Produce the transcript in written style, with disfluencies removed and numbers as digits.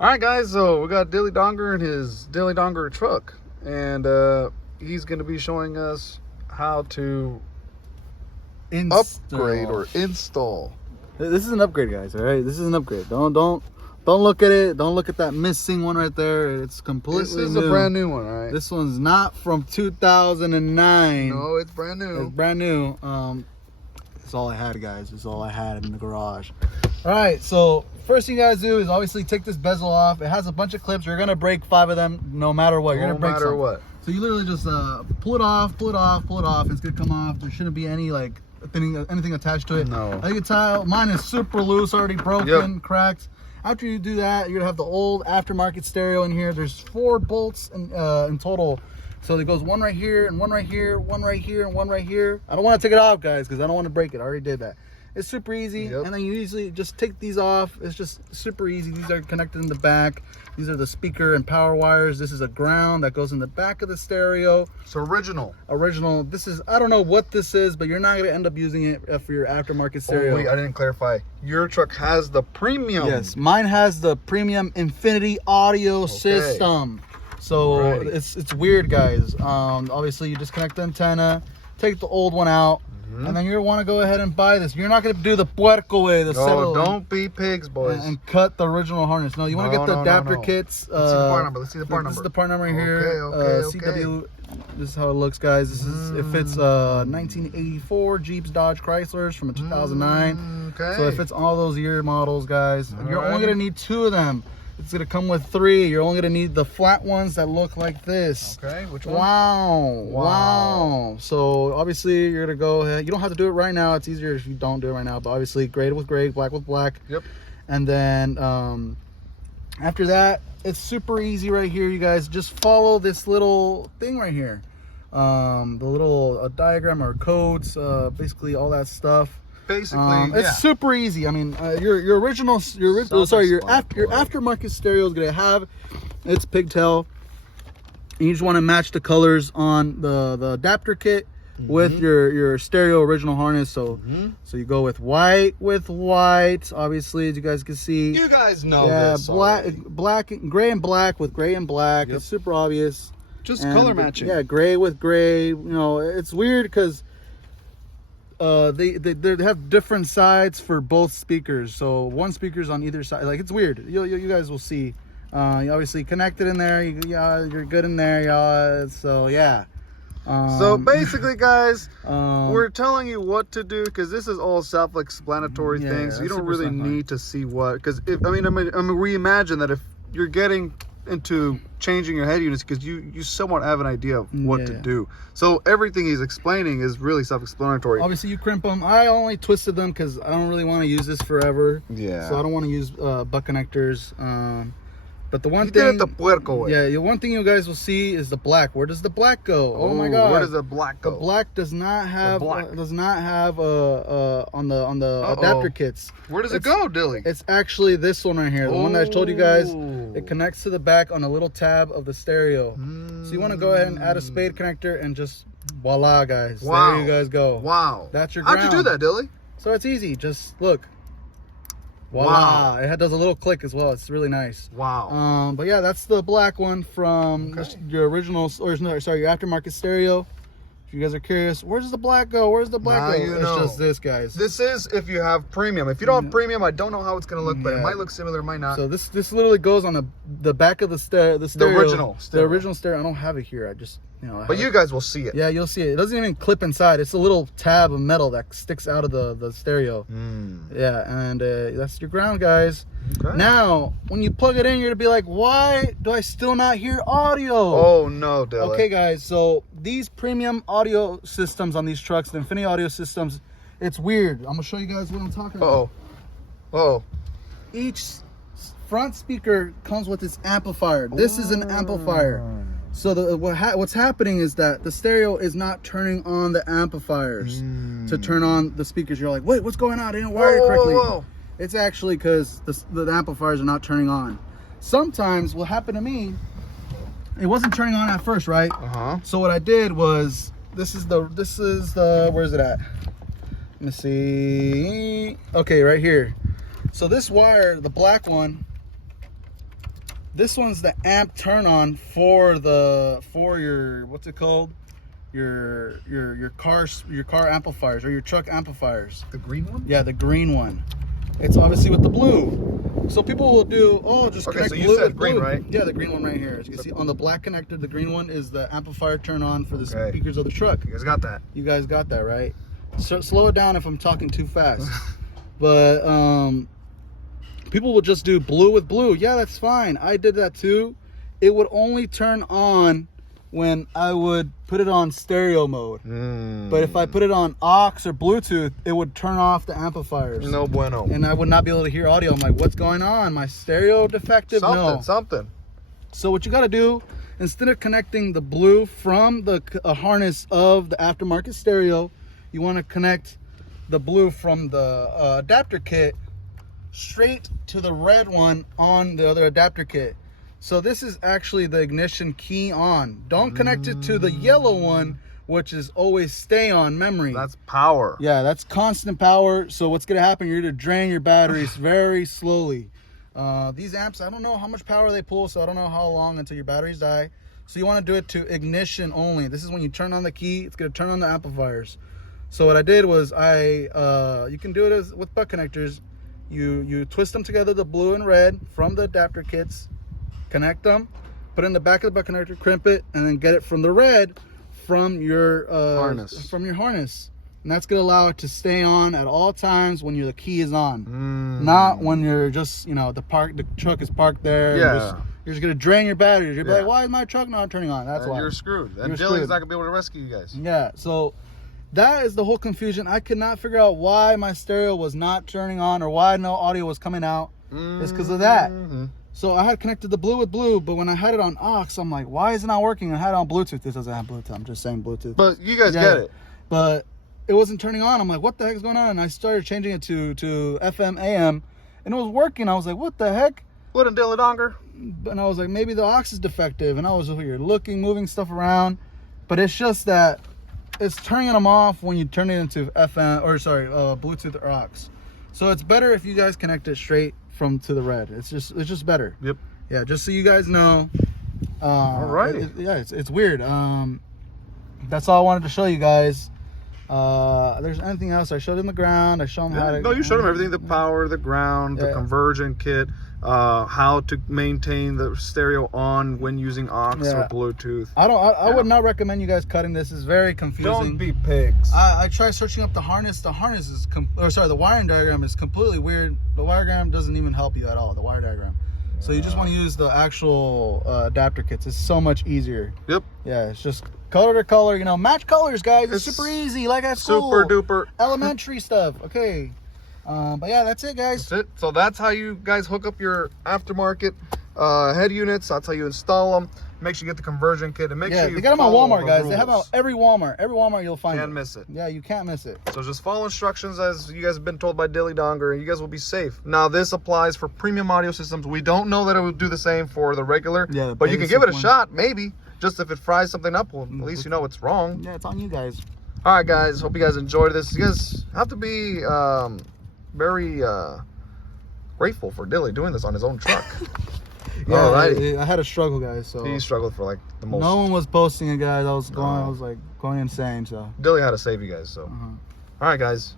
All right, guys, so we got Dilly Donger in his Dilly Donger truck, and he's going to be showing us how to upgrade or install. This is an upgrade, guys. All right, this is an upgrade. Don't look at it. Don't look at that missing one right there. It's completely new. This is a brand new one, all right? This one's not from 2009. No, it's brand new. It's brand new. That's all I had, guys. That's all I had in the garage. All right, so first thing you guys do is obviously take this bezel off. It has a bunch of clips. You're gonna break 5 of them, no matter what. You're gonna break some. No matter what. So you literally just pull it off, pull it off, pull it off. It's gonna come off. There shouldn't be any like anything attached to it. No. As you can tell, mine is super loose, already broken, cracked. After you do that, you're gonna have the old aftermarket stereo in here. There's 4 bolts in total. So there goes one right here, and one right here, one right here, and one right here. I don't want to take it off, guys, because I don't want to break it. I already did that. It's super easy, and then you usually just take these off. It's just super easy. These are connected in the back. These are the speaker and power wires. This is a ground that goes in the back of the stereo. It's original. Original. This is, I don't know what this is, but you're not going to end up using it for your aftermarket stereo. Oh, wait, I didn't clarify. Your truck has the premium. Yes, mine has the premium Infinity audio system. So it's weird, guys. Obviously, you disconnect the antenna, take the old one out, and then you want to go ahead and buy this. You're not going to do the puerco way, the settle. Don't be pigs, boys. And cut the original harness. No, you want to get the adapter kits. Let's see the part number. Let's see the part number. This is the part number here. CW. This is how it looks, guys. This is it fits 1984 Jeeps, Dodge, Chryslers from 2009. So it fits all those year models, guys. You're only going to need 2 of them. It's gonna come with 3. You're only gonna need the flat ones that look like this. Okay, which one? Wow. So obviously you're gonna go ahead. You don't have to do it right now. It's easier if you don't do it right now. But obviously, gray with gray, black with black. Yep. And then after that, it's super easy right here. You guys just follow this little thing right here. The little diagram or codes, basically all that stuff. Basically, it's super easy. I mean, your aftermarket stereo is gonna have its pigtail. And you just want to match the colors on the adapter kit with your stereo original harness. So so you go with white, obviously, as you guys can see. You guys know this. Black, gray and black with gray and black. It's super obvious. Just color matching. Yeah, gray with gray. You know, it's weird because they have different sides for both speakers. So one speaker's on either side. Like, it's weird. You guys will see. You obviously connect it in there. You're good in there, y'all. So yeah. So basically, guys, we're telling you what to do because this is all self-explanatory things. You don't really need to see what. Because I mean, we imagine that if you're getting into changing your head units, because you somewhat have an idea of what to do. So everything he's explaining is really self-explanatory. Obviously, you crimp them. I only twisted them because I don't really want to use this forever. Yeah. So I don't want to use butt connectors. But the one thing, did it the puerco way. Yeah, the one thing you guys will see is the black. Where does the black go? Oh my God! Where does the black go? The black does not have on the adapter kits. Where does it go, Dilly? It's actually this one right here, the one that I told you guys. It connects to the back on a little tab of the stereo. So you want to go ahead and add a spade connector and just voila, guys. Wow. There you guys go. Wow. That's your ground. How'd you do that, Dilly? So it's easy. Just look. Voila. Wow. It does a little click as well. It's really nice. Wow. But yeah, that's the black one from your original, or no, sorry, your aftermarket stereo. If you guys are curious, where's the black go? Where's the black go? It's just this, guys. This is if you have premium. If you don't have premium, I don't know how it's gonna look, but it might look similar, it might not. So this literally goes on the back of the stereo. The original stereo. I don't have it here. I just, but you guys will see it. Yeah, you'll see it. It doesn't even clip inside. It's a little tab of metal that sticks out of the stereo. Yeah, and that's your ground, guys. Okay. Now, when you plug it in, you're gonna be like, why do I still not hear audio? Oh no, Dylan. Okay, guys. So these premium audio systems on these trucks, the Infinity audio systems, it's weird. I'm gonna show you guys what I'm talking about. Each front speaker comes with its amplifier. This is an amplifier. So what's happening is that the stereo is not turning on the amplifiers to turn on the speakers. You're like, wait, what's going on? I didn't wire it correctly. It's actually because the amplifiers are not turning on. Sometimes what happened to me, it wasn't turning on at first, right? So what I did was, this is the where is it at? Let me see. Okay, right here. So this wire, the black one, This one's the amp turn on for your, what's it called? Your car amplifiers or your truck amplifiers. The green one? Yeah, the green one. It's obviously with the blue. So people will do, just okay, connect so you blue said with green, blue. right? Yeah, the green one right here. As you can see on the black connector, the green one is the amplifier turn on for the speakers of the truck. You guys got that? You guys got that, right? So slow it down if I'm talking too fast. But people will just do blue with blue. Yeah, that's fine. I did that too. It would only turn on when I would put it on stereo mode. But if I put it on aux or Bluetooth, it would turn off the amplifiers. No bueno. And I would not be able to hear audio. I'm like, what's going on? My stereo defective? Something. So what you got to do, instead of connecting the blue from the harness of the aftermarket stereo, you want to connect the blue from the adapter kit straight to the red one on the other adapter kit. So this is actually the ignition key on. Don't connect it to the yellow one, which is always stay on memory. That's power. Yeah, that's constant power. So what's gonna happen, you're gonna drain your batteries very slowly. These amps, I don't know how much power they pull, so I don't know how long until your batteries die. So you wanna do it to ignition only. This is when you turn on the key, it's gonna turn on the amplifiers. So what I did was you can do it with butt connectors. You twist them together, the blue and red from the adapter kits, connect them, put it in the back of the butt connector, crimp it, and then get it from the red from your harness. And that's gonna allow it to stay on at all times when the key is on. Not when you're just, the truck is parked there. Yeah. You're just gonna drain your batteries. You're like, why is my truck not turning on? That's why. You're screwed. And Dilly's not gonna be able to rescue you guys. Yeah, so that is the whole confusion. I could not figure out why my stereo was not turning on or why no audio was coming out. It's because of that. So I had connected the blue with blue, but when I had it on aux, I'm like, why is it not working? I had it on Bluetooth. This doesn't have Bluetooth. I'm just saying Bluetooth. But you guys get it. But it wasn't turning on. I'm like, what the heck is going on? And I started changing it to FM, AM, and it was working. I was like, what the heck? What a dilly donger. And I was like, maybe the aux is defective. And I was over here looking, moving stuff around. But it's just that it's turning them off when you turn it into Bluetooth or aux. So it's better if you guys connect it straight to the red. It's just better. Yep. Yeah, just so you guys know. All right. It's weird. That's all I wanted to show you guys. There's anything else? I showed them the ground. I showed them how to. No, you showed them everything: the power, the ground, the conversion kit, how to maintain the stereo on when using aux or Bluetooth. I would not recommend you guys cutting this. It's very confusing. Don't be pigs. I tried searching up the harness. The harness is the wiring diagram is completely weird. The wire diagram doesn't even help you at all. The wire diagram. So you just want to use the actual adapter kits. It's so much easier. Yep. Yeah, it's just color to color. Match colors, guys. It's super easy. Like at school. Super duper. Elementary stuff. Okay. But yeah, that's it, guys. That's it. So that's how you guys hook up your aftermarket head units. That's how you install them. Make sure you get the conversion kit, and make sure you they got them at Walmart, guys. rules. They have them at every Walmart. Every Walmart you'll find. Can't miss it. Yeah, you can't miss it. So just follow instructions as you guys have been told by Dilly Donger, and you guys will be safe. Now this applies for premium audio systems. We don't know that it will do the same for the regular, but you can give it a shot, maybe. Just if it fries something up, well, at least you know it's wrong. Yeah, it's on you guys. All right, guys. Hope you guys enjoyed this. You guys have to be very grateful for Dilly doing this on his own truck. Yeah, I had a struggle, guys. So he struggled for like the most. No one was posting it, guys. I was like going insane. So Dilly had to save you guys. So all right, guys.